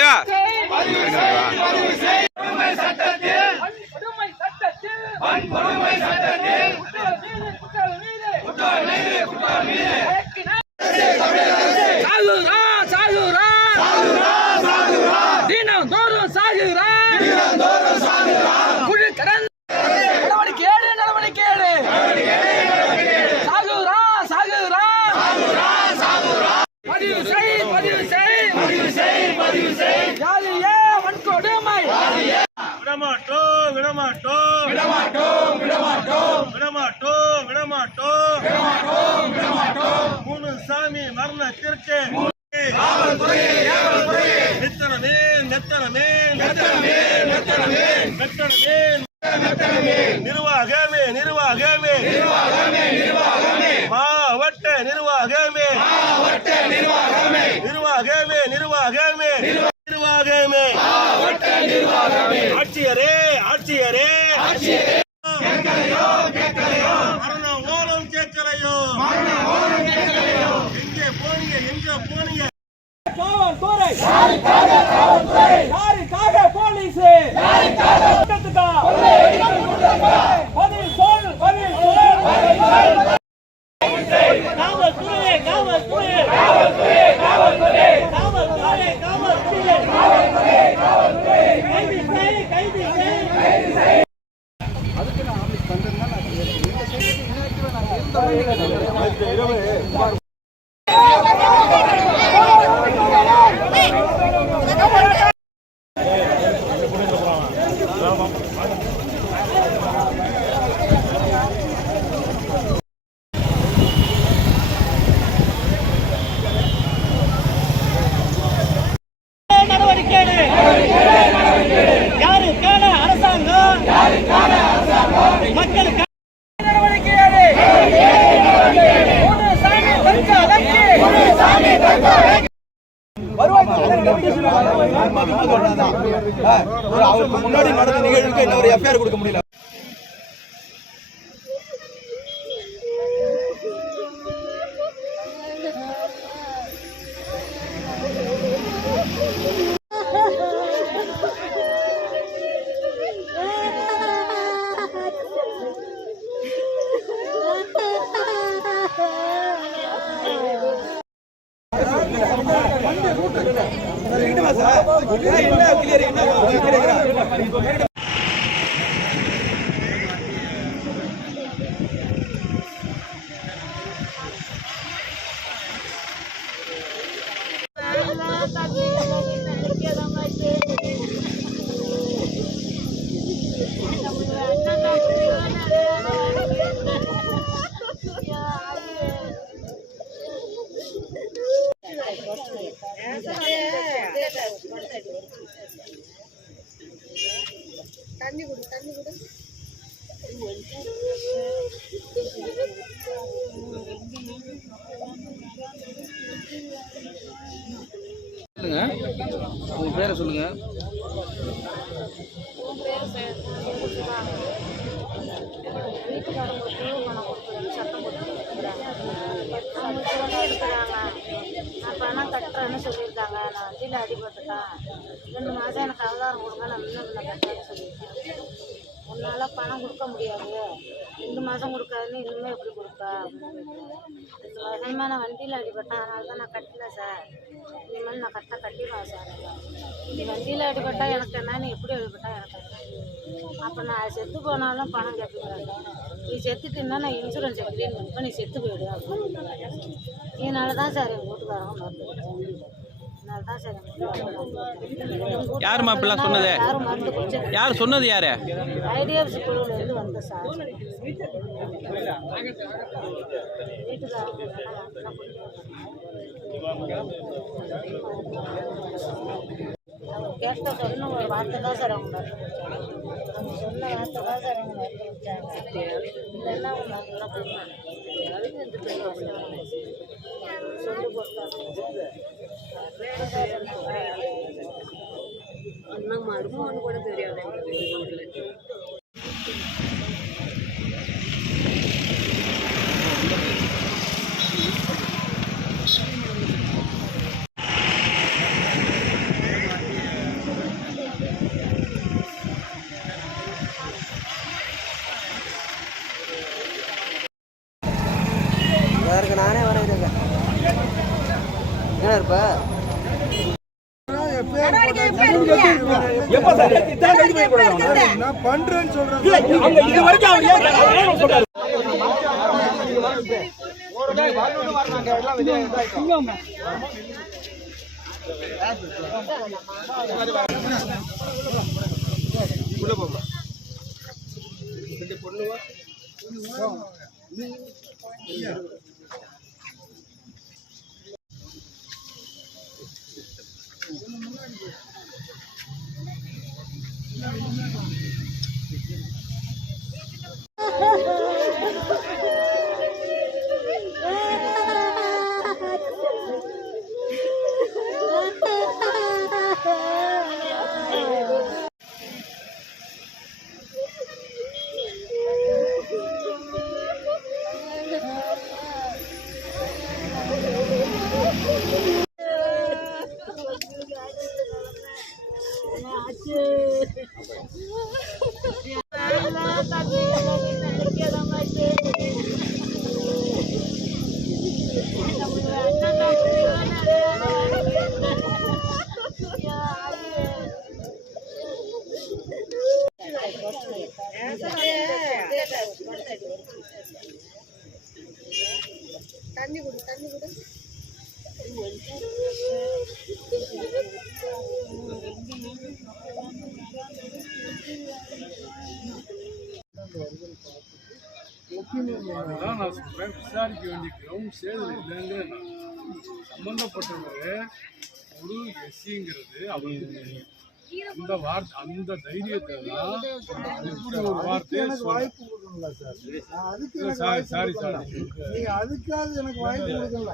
தலைவா சாமி மரணத்திற்கு நிர்வாகமே மாவட்ட நிர்வாகமே ஆட்சியரே மரண ஓலம் கேட்கலையோ எங்கே போனீங்க காவல்துறை யாருக்காக போலீஸ் பதில் சொல் அவருக்கு முன்னாடி நடந்த நிகழ்வுக்கு இன்னொரு எஃப்ஐஆர் கொடுக்க முடியல. தண்ணி குடு சொல்லுங்க, உங்க பேரை சொல்லுங்க. பணம் கட்டுறேன்னு சொல்லியிருக்காங்க. நான் வண்டியில் அடிபட்டுட்டேன். 2 மாதம் எனக்கு அவதாரம் கொடுங்க, நான் இன்னும் கட்டுறேன்னு சொல்லியிருக்கேன். உன்னால் பணம் கொடுக்க முடியாது, 2 மாதம் கொடுக்காதுன்னு இன்னுமே எப்படி கொடுப்பேன்? 2 வருஷமாக நான் வண்டியில் அடிபட்டேன், அதனால தான் நான் கட்டல சார். இனிமேல் நான் கரெக்டாக கட்டிடுவேன் சார். நீ வண்டியில் அடிபட்டால் எனக்கு என்ன, நீ எப்படி அடிபட்டா எனக்கு என்ன? அப்போ நான் செத்து போனாலும் பணம் கேட்பீங்களா சார்? நீ செத்துட்டுன்னா நான் இன்சூரன்ஸ் எப்படின்னு கொடுப்பேன், நீ செத்து போயிடு. இதனால தான் சார் எங்கள் வீட்டுக்காரங்க மருந்து, இதனால தான் சார் யாருமா இப்பெல்லாம் சொன்னது? யாரும் மருந்து குடிச்சு யார் சொன்னது? யாரு? ஐடிஎஃப்சி குழுவிலேருந்து வந்த சார். வீட்டுக்காரங்க கேட்ட சொன்ன ஒரு வார்த்தை தான் சார் அவங்க அவங்க சொன்ன வார்த்தை தான் சார் அவங்க மருந்து குடிச்சாங்க. இல்லைன்னா அவங்க மருந்துலாம் கொடுப்பாங்க. சொல்லி கொடுத்தாங்க. அண்ணா மருமகன்னு கூட தெரியாது. அதற்கு நானே வர இருக்கேன். என்ன இருப்ப எப்ப சார் இதான் கட்டி போய் போறாங்க நான் பண்றேன்னு சொல்றேன். அங்க இது வரைக்கும் அவர் ஏன் சொல்றாரு தண்ணி குடு தண்ணி குடு அதுதான் நான் சொல்றேன், விசாரிக்க வேண்டிய கிரவுண்ட் சேதல் இல்லைங்க. சம்பந்தப்பட்டவர் ஒரு எஸ்சிங்கிறது அவருக்கு அந்த வார்த்தை, அந்த தைரியத்தை தான் இப்படி ஒரு வார்த்தையை சாரி அதுக்காக எனக்கு வாய்ப்பு கொடுக்கல.